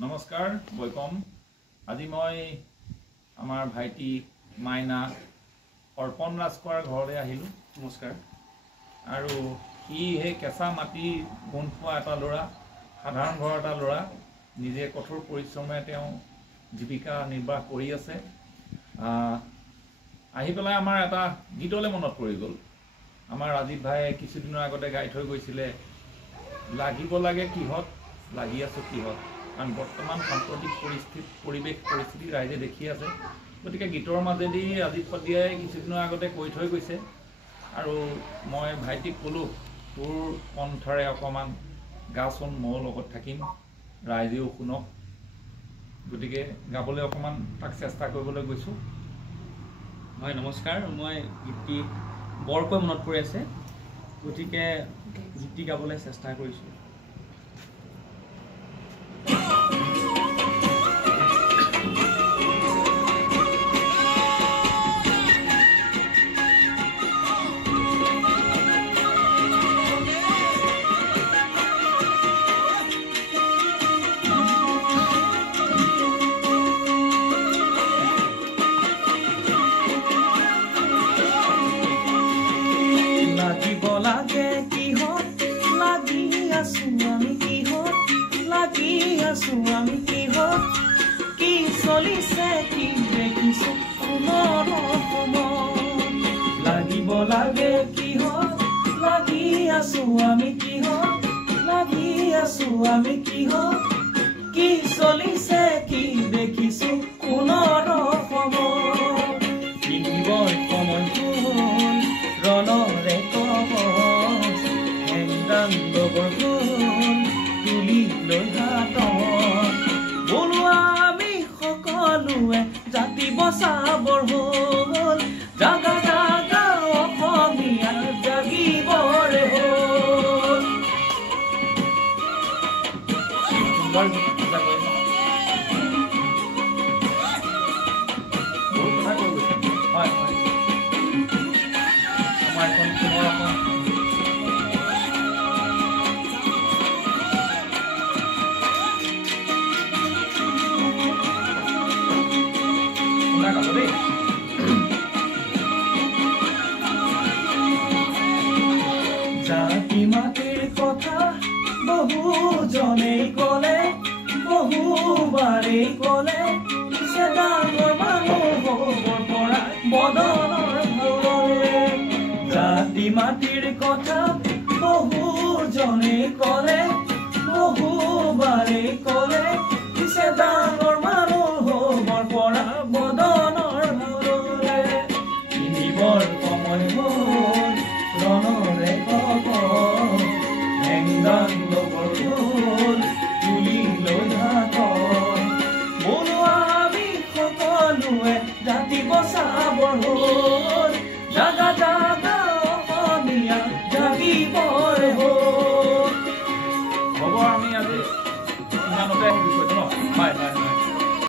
নমস্কাৰ বৈকম আজি মই আমাৰ ভাইটি মাইনা অৰ্পণ ৰাজখোৱাৰ ঘৰলৈ আহিলোঁ। নমস্কাৰ। আৰু সি সেই কেঁচা মাটি গুণ পোৱা এটা ল'ৰা, সাধাৰণ ঘৰৰ এটা ল'ৰা, নিজে কঠোৰ পৰিশ্ৰমে তেওঁ জীৱিকা নিৰ্বাহ কৰি আছে। আহি পেলাই আমাৰ এটা গীতলৈ মনত পৰি গ'ল। আমাৰ ৰাজীৱ ভাইয়ে কিছুদিনৰ আগতে গাই থৈ গৈছিলে, লাগিব লাগে কিহত লাগি আছোঁ কিহত, কাৰণ বৰ্তমান সাম্প্ৰতিক পৰিৱেশ পৰিস্থিতি ৰাইজে দেখি আছে। গতিকে গীতৰ মাজেদি ৰাজীৱ শদিয়াই কিছুদিনৰ আগতে কৈ থৈ গৈছে আৰু মই ভাইটিক ক'লোঁ, তোৰ কণ্ঠৰে অকণমান গাচোন, ময়ো লগত থাকিম, ৰাইজেও শুনক। গতিকে গাবলৈ অকণমান তাক চেষ্টা কৰিবলৈ গৈছোঁ। হয়, নমস্কাৰ। মই গীতটি বৰকৈ মনত পৰি আছে, গতিকে গীতটি গাবলৈ চেষ্টা কৰিছোঁ। লাগে কিহত লাগি আছো আমি, কিহত লাগি আছো আমি, কিহত কি চলিছে কি দেখিছো পুনৰ অসমত। লাগিব লাগে কিহত লাগি আছো আমি, কিহত লাগি আছো আমি, কিহত কি চলিছে কি দেখিছো পুনৰ অসমত। কিনিবই সময় ফুল ৰণৰে হেংদাংগৰ ফুল তুলি লৈ হাতত, বলোৱা আমি সকলোৱে জাতি বচাবৰ হ'ল, জাগা জাগা অসমীয়া জাগিবৰে হ'ল। হয় হয়, আমাৰ এখন পুনৰ এখন জাতি মাটিৰ কথা বহুজনেই ক'লে, বহুবাৰেই ক'লে, ডাঙৰ মানুহৰ পৰা বদলৰ ভৰলে। জাতি মাটিৰ কথা বহুজনেই ক'লে, বহুবাৰেই ক'লে,